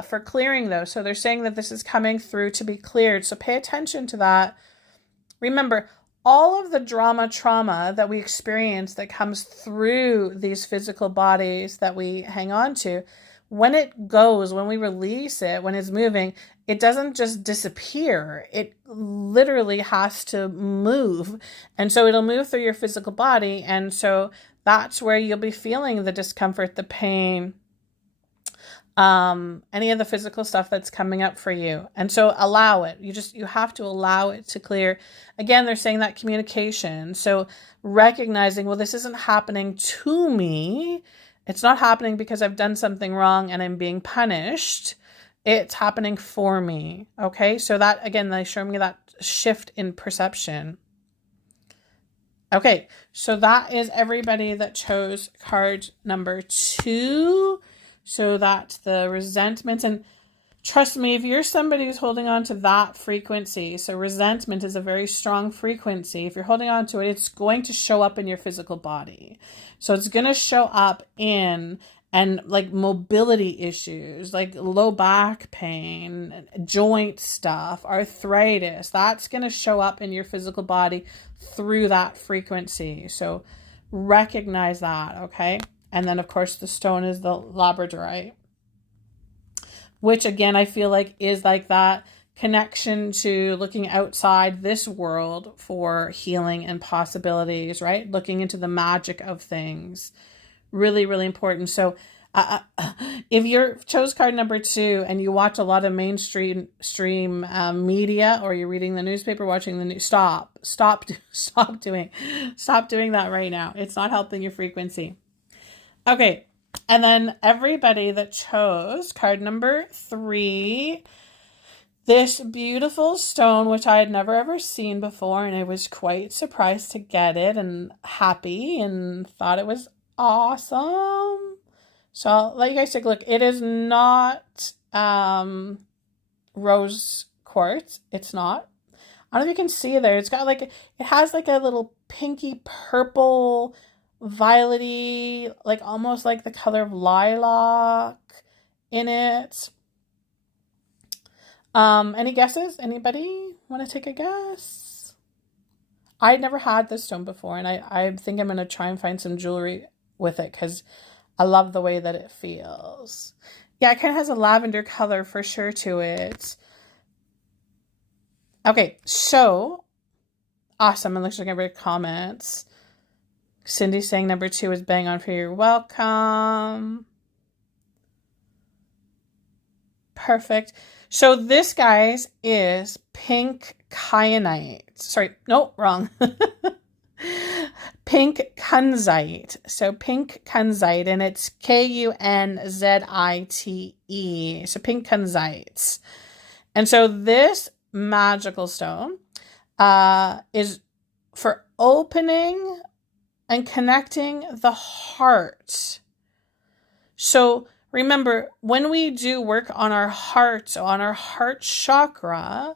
for clearing though. So they're saying that this is coming through to be cleared. So pay attention to that. Remember, all of the trauma that we experience that comes through these physical bodies that we hang on to, when we release it, when it's moving, it doesn't just disappear. It literally has to move. And so it'll move through your physical body. And so that's where you'll be feeling the discomfort, the pain, any of the physical stuff that's coming up for you. And so allow it. You have to allow it to clear. Again, they're saying that communication. So recognizing, well, this isn't happening to me. It's not happening because I've done something wrong and I'm being punished. It's happening for me. Okay. So that, again, they show me that shift in perception. Okay. So that is everybody that chose card number 2. So that's the resentment. And trust me, if you're somebody who's holding on to that frequency, so resentment is a very strong frequency. If you're holding on to it, it's going to show up in your physical body. So it's going to show up in like mobility issues, like low back pain, joint stuff, arthritis. That's going to show up in your physical body through that frequency. So recognize that, okay? And then, of course, the stone is the labradorite, which, again, I feel like is like that connection to looking outside this world for healing and possibilities, right? Looking into the magic of things. Really, really important. So if you chose card number 2 and you watch a lot of mainstream media, or you're reading the newspaper, watching the news, stop doing that right now. It's not helping your frequency. Okay, and then everybody that chose card number 3, this beautiful stone, which I had never ever seen before, and I was quite surprised to get it and happy and thought it was awesome. So I'll let you guys take a look. It is not rose quartz. It's not. I don't know if you can see there. It's got it has like a little pinky purple, violety, like almost like the color of lilac in it. Any guesses? Anybody want to take a guess? I'd never had this stone before, and I think I'm going to try and find some jewelry with it because I love the way that it feels. Yeah, it kind of has a lavender color for sure to it. Okay, so awesome. It looks like everybody comments. Cindy saying number 2 is bang on for your welcome. Perfect. So this, guys, is pink kyanite. Sorry, no, wrong. Pink kunzite. So pink kunzite, and it's Kunzite. So pink kunzite. And so this magical stone is for opening and connecting the heart. So remember, when we do work on our heart, on our heart chakra,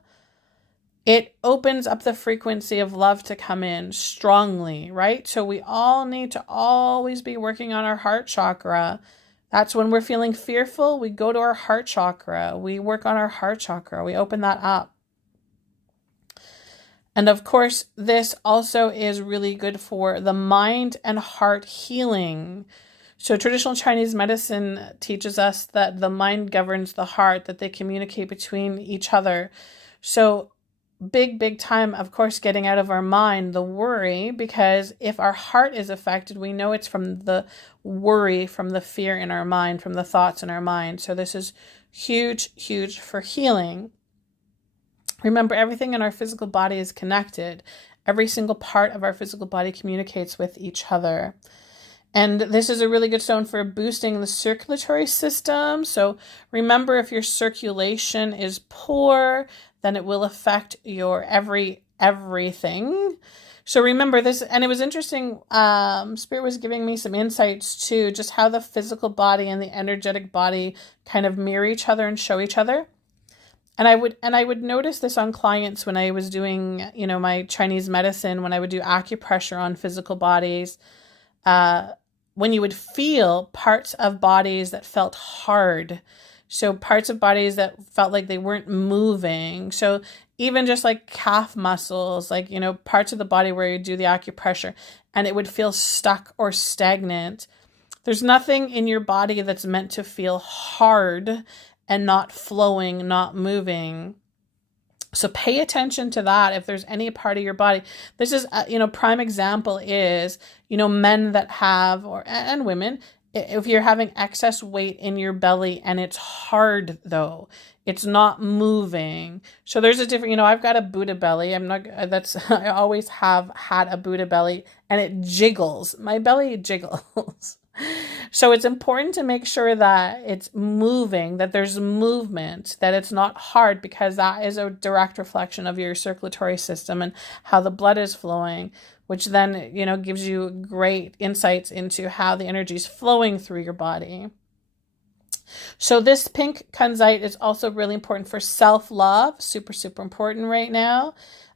it opens up the frequency of love to come in strongly, right? So we all need to always be working on our heart chakra. That's when we're feeling fearful, we go to our heart chakra. We work on our heart chakra. We open that up. And of course, this also is really good for the mind and heart healing. So traditional Chinese medicine teaches us that the mind governs the heart, that they communicate between each other. So big time, of course, getting out of our mind the worry, because if our heart is affected, we know it's from the worry, from the fear in our mind, from the thoughts in our mind. So this is huge for healing. Remember, everything in our physical body is connected. Every single part of our physical body communicates with each other. And this is a really good stone for boosting the circulatory system. So remember, if your circulation is poor, then it will affect your everything. So remember this, and it was interesting, Spirit was giving me some insights too, just how the physical body and the energetic body kind of mirror each other and show each other. And I would notice this on clients when I was doing, my Chinese medicine, when I would do acupressure on physical bodies, when you would feel parts of bodies that felt hard. So parts of bodies that felt like they weren't moving. So even just like calf muscles, like, parts of the body where you do the acupressure and it would feel stuck or stagnant. There's nothing in your body that's meant to feel hard and not flowing, not moving. So pay attention to that. If there's any part of your body, this is, prime example is, men that have, and women, if you're having excess weight in your belly and it's hard though, it's not moving. So there's a different, I've got a Buddha belly. I always have had a Buddha belly and it jiggles. My belly jiggles. So it's important to make sure that it's moving, that there's movement, that it's not hard, because that is a direct reflection of your circulatory system and how the blood is flowing, which then, gives you great insights into how the energy is flowing through your body. So this pink kunzite is also really important for self-love, super important right now.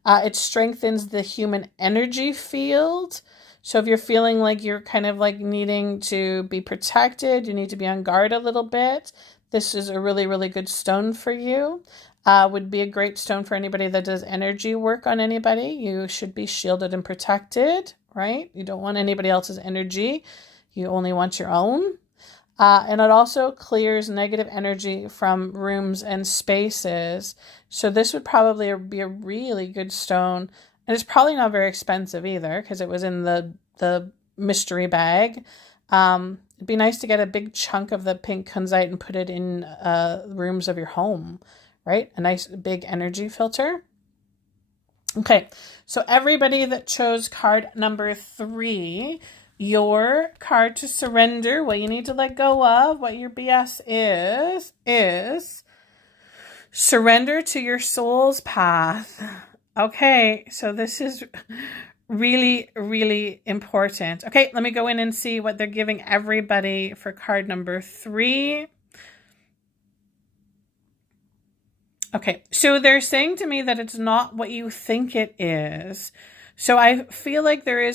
It strengthens the human energy field. So if you're feeling like you're kind of like needing to be protected, you need to be on guard a little bit, this is a really good stone for you. Would be a great stone for anybody that does energy work on anybody. You should be shielded and protected, right? You don't want anybody else's energy. You only want your own. And it also clears negative energy from rooms and spaces. So this would probably be a really good stone. And it's probably not very expensive either, because it was in the mystery bag. It'd be nice to get a big chunk of the pink kunzite and put it in rooms of your home, right? A nice big energy filter. Okay, so everybody that chose card number 3, your card to surrender, what you need to let go of, what your BS is surrender to your soul's path. Okay, so this is really important. Okay, let me go in and see what they're giving everybody for card number 3. Okay, so they're saying to me that it's not what you think it is. So I feel like they're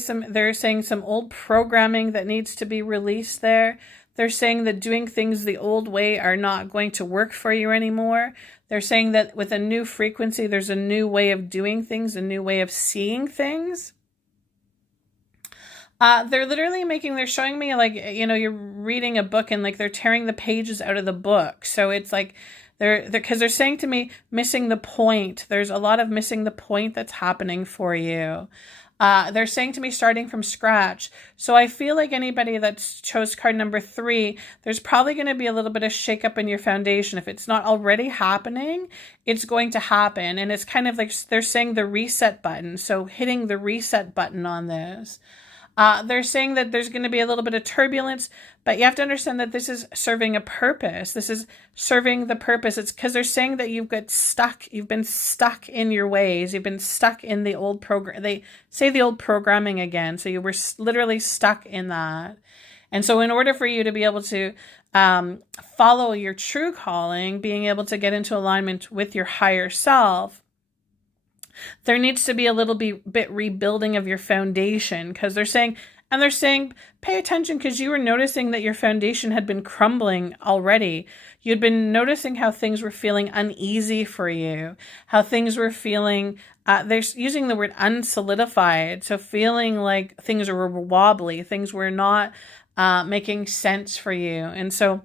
saying some old programming that needs to be released there. They're saying that doing things the old way are not going to work for you anymore. They're saying that with a new frequency, there's a new way of doing things, a new way of seeing things. They're literally they're showing me like, you're reading a book and like they're tearing the pages out of the book. So it's like, because they're saying to me, missing the point. There's a lot of missing the point that's happening for you. They're saying to me starting from scratch. So I feel like anybody that's chose card number 3, there's probably going to be a little bit of shakeup in your foundation. If it's not already happening, it's going to happen. And it's kind of like they're saying the reset button. So hitting the reset button on this. They're saying that there's going to be a little bit of turbulence, but you have to understand that this is serving a purpose. This is serving the purpose. It's because they're saying that you've been stuck in your ways. You've been stuck in the old program. They say the old programming again. So you were literally stuck in that. And so in order for you to be able to follow your true calling, being able to get into alignment with your higher self, there needs to be a little bit rebuilding of your foundation, because they're saying, pay attention, because you were noticing that your foundation had been crumbling already. You'd been noticing how things were feeling uneasy for you, how things were feeling, they're using the word unsolidified. So feeling like things were wobbly, things were not making sense for you. And so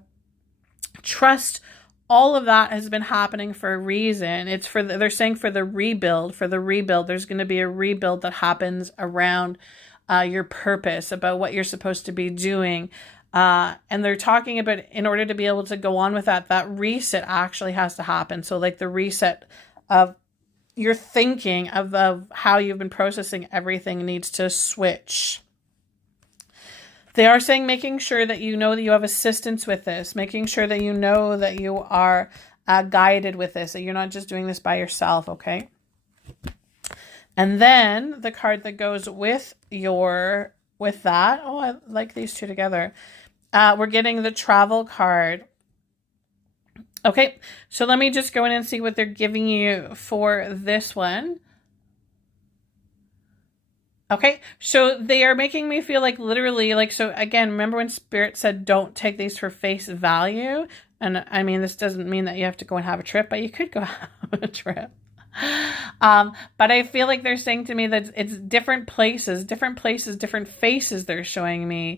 trust all of that has been happening for a reason. It's they're saying for the rebuild, there's going to be a rebuild that happens around your purpose, about what you're supposed to be doing. And they're talking about, in order to be able to go on with that reset actually has to happen. So like the reset of your thinking of how you've been processing everything needs to switch. They are saying making sure that you know that you have assistance with this, making sure that you know that you are guided with this, that you're not just doing this by yourself, okay? And then the card that goes with that, oh, I like these two together. We're getting the travel card. Okay, so let me just go in and see what they're giving you for this one. Okay, so they are making me feel like literally, like, so again, remember when Spirit said don't take these for face value? And I mean, this doesn't mean that you have to go and have a trip, but you could go have a trip. But I feel like they're saying to me that it's different places, different faces they're showing me.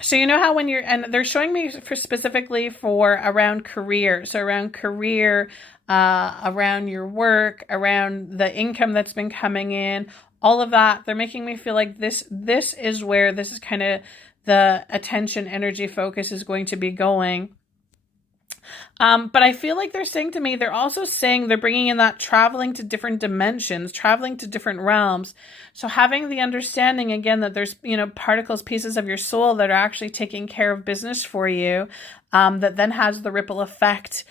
So you know how when and they're showing me specifically for around career. So around career, around your work, around the income that's been coming in, all of that. They're making me feel like this is where this is kind of the attention, energy, focus is going to be going. But I feel like they're saying to me, they're also saying they're bringing in that traveling to different dimensions, traveling to different realms. So having the understanding again that there's, particles, pieces of your soul that are actually taking care of business for you, that then has the ripple effect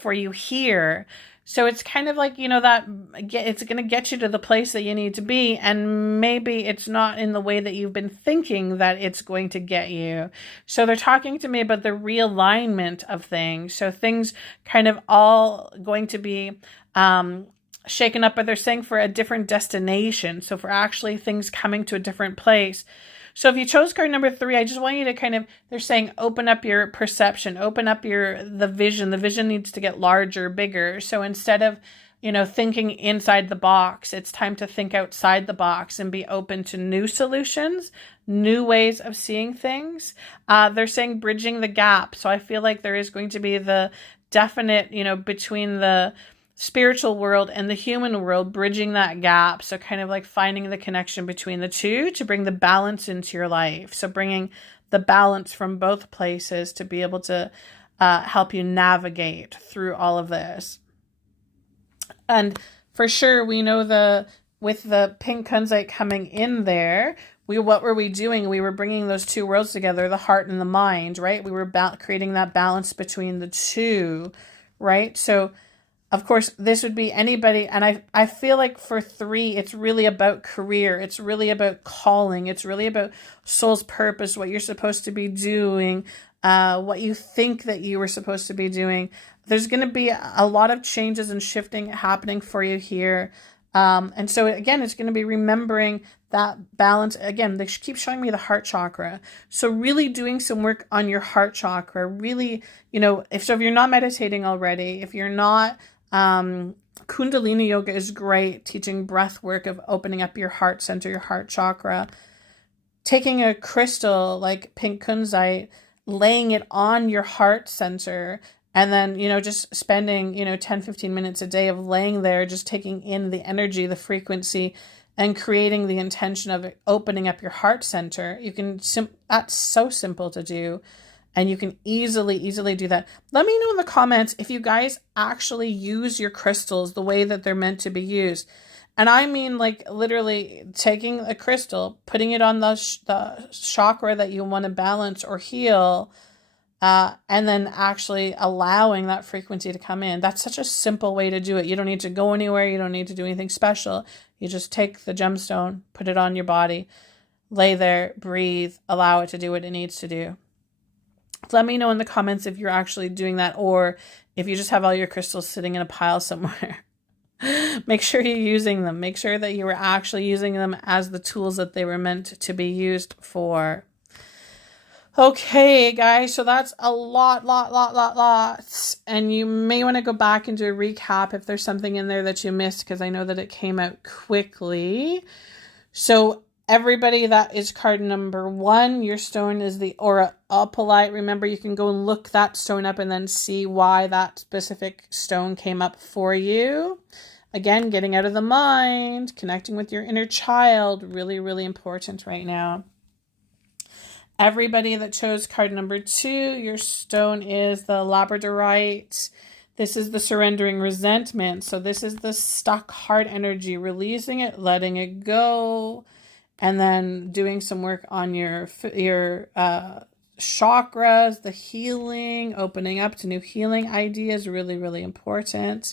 for you here. So it's kind of like, that it's going to get you to the place that you need to be. And maybe it's not in the way that you've been thinking that it's going to get you. So they're talking to me about the realignment of things. So things kind of all going to be shaken up, but they're saying for a different destination. So for actually things coming to a different place. So if you chose card number 3, I just want you to they're saying open up your perception, open up the vision. The vision needs to get larger, bigger. So instead of, thinking inside the box, it's time to think outside the box and be open to new solutions, new ways of seeing things. They're saying bridging the gap. So I feel like there is going to be the definite, between the spiritual world and the human world, bridging that gap. So kind of like finding the connection between the two to bring the balance into your life. So bringing the balance from both places to be able to help you navigate through all of this. And for sure, we know with the pink kunzite coming in there, what were we doing? We were bringing those two worlds together, the heart and the mind, right? We were creating that balance between the two, right? So of course, this would be anybody, and I feel like for 3, it's really about career. It's really about calling. It's really about soul's purpose, what you're supposed to be doing, what you think that you were supposed to be doing. There's going to be a lot of changes and shifting happening for you here. And so, again, it's going to be remembering that balance. Again, they keep showing me the heart chakra. So really doing some work on your heart chakra. Really, if you're not meditating already, if you're not... Kundalini yoga is great, teaching breath work of opening up your heart center, your heart chakra. Taking a crystal like pink kunzite, laying it on your heart center, and then, just spending, 10-15 minutes a day of laying there, just taking in the energy, the frequency, and creating the intention of opening up your heart center. You can, that's so simple to do. And you can easily do that. Let me know in the comments if you guys actually use your crystals the way that they're meant to be used. And I mean, like, literally taking a crystal, putting it on the chakra that you want to balance or heal, and then actually allowing that frequency to come in. That's such a simple way to do it. You don't need to go anywhere. You don't need to do anything special. You just take the gemstone, put it on your body, lay there, breathe, allow it to do what it needs to do. Let me know in the comments if you're actually doing that, or if you just have all your crystals sitting in a pile somewhere. Make sure you're using them. Make sure that you were actually using them as the tools that they were meant to be used for. Okay, guys, so that's a lots. And you may want to go back and do a recap if there's something in there that you missed, because I know that it came out quickly. So everybody, that is card number 1. Your stone is the Aura Opalite. Remember, you can go and look that stone up and then see why that specific stone came up for you. Again, getting out of the mind, connecting with your inner child, really, really important right now. Everybody that chose card number 2, your stone is the Labradorite. This is the surrendering resentment. So this is the stuck heart energy, releasing it, letting it go, and then doing some work on your chakras, the healing, opening up to new healing ideas, really, really important.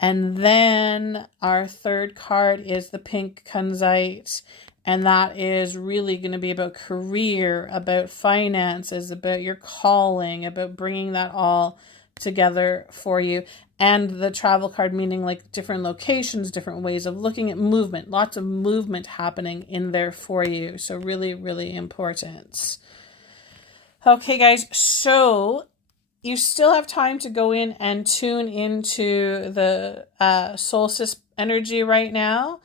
And then our third card is the pink kunzite. And that is really going to be about career, about finances, about your calling, about bringing that all together for you. And the travel card, meaning like different locations, different ways of looking at movement, lots of movement happening in there for you. So really, really important. Okay, guys, so you still have time to go in and tune into the solstice energy right now.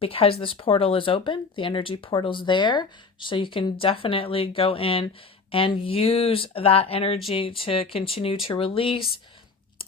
Because this portal is open, the energy portal's there. So you can definitely go in and use that energy to continue to release.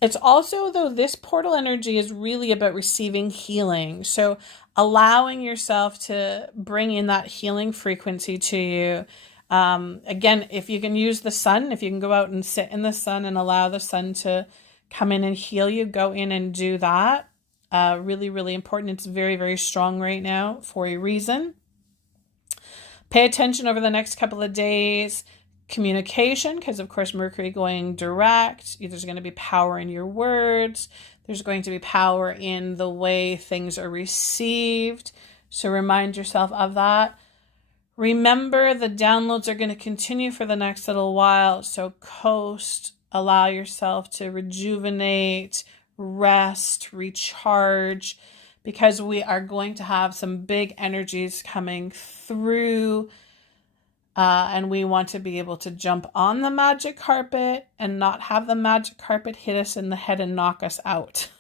It's also, though, this portal energy is really about receiving healing. So allowing yourself to bring in that healing frequency to you. Again, if you can use the sun, if you can go out and sit in the sun and allow the sun to come in and heal you, go in and do that. Really, really important. It's very, very strong right now for a reason. Pay attention over the next couple of days. Communication, because of course Mercury going direct. There's going to be power in your words. There's going to be power in the way things are received. So remind yourself of that. Remember, the downloads are going to continue for the next little while. So coast, allow yourself to rejuvenate, rest, recharge, because we are going to have some big energies coming through, and we want to be able to jump on the magic carpet and not have the magic carpet hit us in the head and knock us out.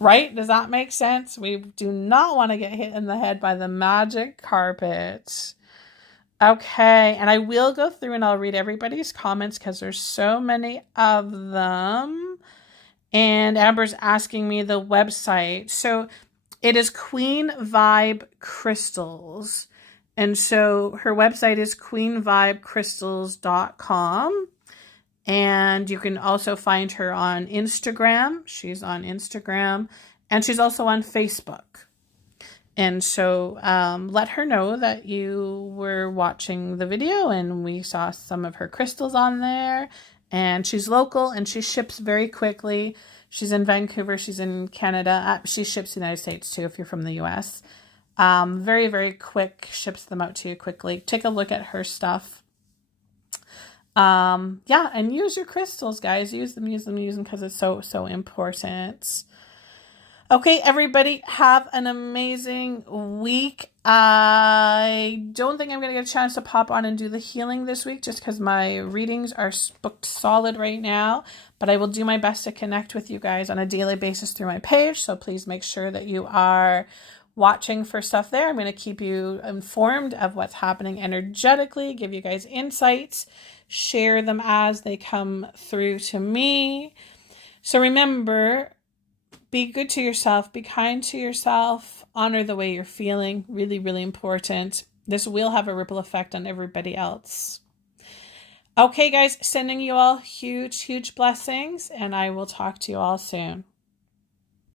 Right? Does that make sense? We do not want to get hit in the head by the magic carpet. Okay, and I will go through and I'll read everybody's comments because there's so many of them. And Amber's asking me the website. So it is Queen Vibe Crystals. And so her website is queenvibecrystals.com. And you can also find her on Instagram. She's on Instagram. And she's also on Facebook. And so let her know that you were watching the video and we saw some of her crystals on there. And she's local and she ships very quickly. She's in Vancouver. She's in Canada. She ships to the United States too if you're from the US. Very, very quick. Ships them out to you quickly. Take a look at her stuff. Yeah, and use your crystals, guys. Use them because it's so, so important. Okay, everybody, have an amazing week. I don't think I'm going to get a chance to pop on and do the healing this week just because my readings are booked solid right now. But I will do my best to connect with you guys on a daily basis through my page. So please make sure that you are watching for stuff there. I'm going to keep you informed of what's happening energetically, give you guys insights, share them as they come through to me. So remember, be good to yourself, be kind to yourself, honor the way you're feeling. Really, really important. This will have a ripple effect on everybody else. Okay, guys, sending you all huge, huge blessings, and I will talk to you all soon.